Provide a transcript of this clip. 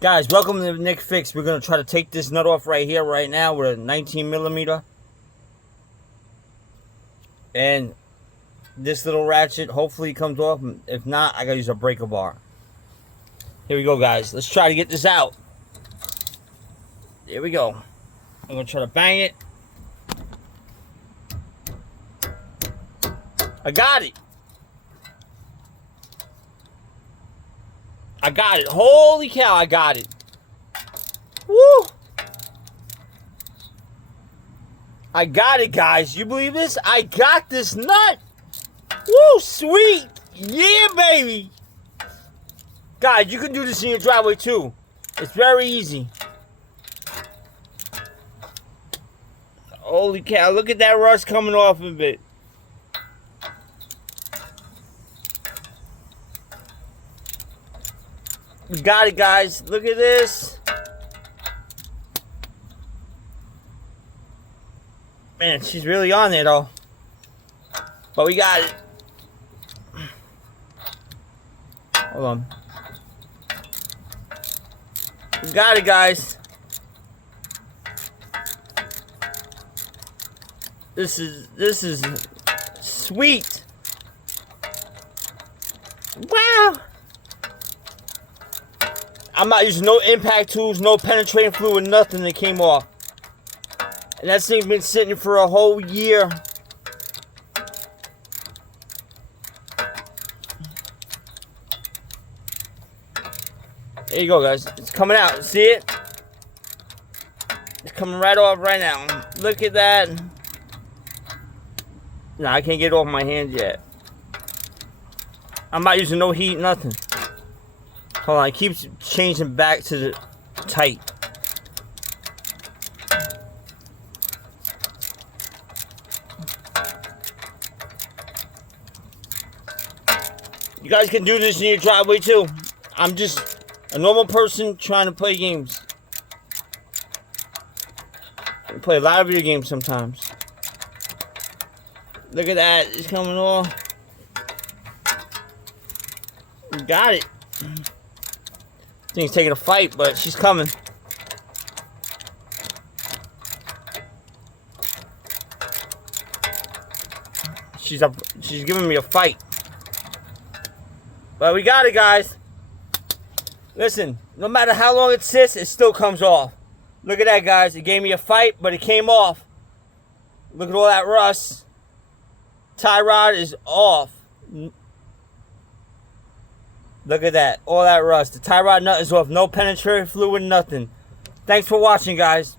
Guys, welcome to Nick Fix. We're going to try to take this nut off right here, right now, with a 19 millimeter. And this little ratchet, hopefully it comes off. If not, I got to use a breaker bar. Here we go, guys. Let's try to get this out. Here we go. I'm going to try to bang it. I got it. I got it. Holy cow, I got it. Woo! I got it, guys. You believe this? I got this nut. Woo, sweet. Yeah, baby. Guys, you can do this in your driveway, too. It's very easy. Holy cow, look at that rust coming off of it. We got it, guys. Look at this. Man, she's really on there, though. But we got it. Hold on. We got it, guys. This is sweet. Wow. I'm not using no impact tools, no penetrating fluid, nothing that came off. And that thing's been sitting for a whole year. There you go, guys. It's coming out. See it? It's coming right off right now. Look at that. No, I can't get it off my hands yet. I'm not using no heat, nothing. Hold on, it keeps changing back to the tight. You guys can do this in your driveway too. I'm just a normal person trying to play games. I play a lot of video games sometimes. Look at that, it's coming off. Got it. Thing's taking a fight, but she's coming. She's giving me a fight. But we got it, guys. Listen, no matter how long it sits, it still comes off. Look at that, guys. It gave me a fight, but it came off. Look at all that rust. Tie rod is off. Look at that. All that rust. The tie rod nut is off. No penetrating fluid, nothing. Thanks for watching, guys.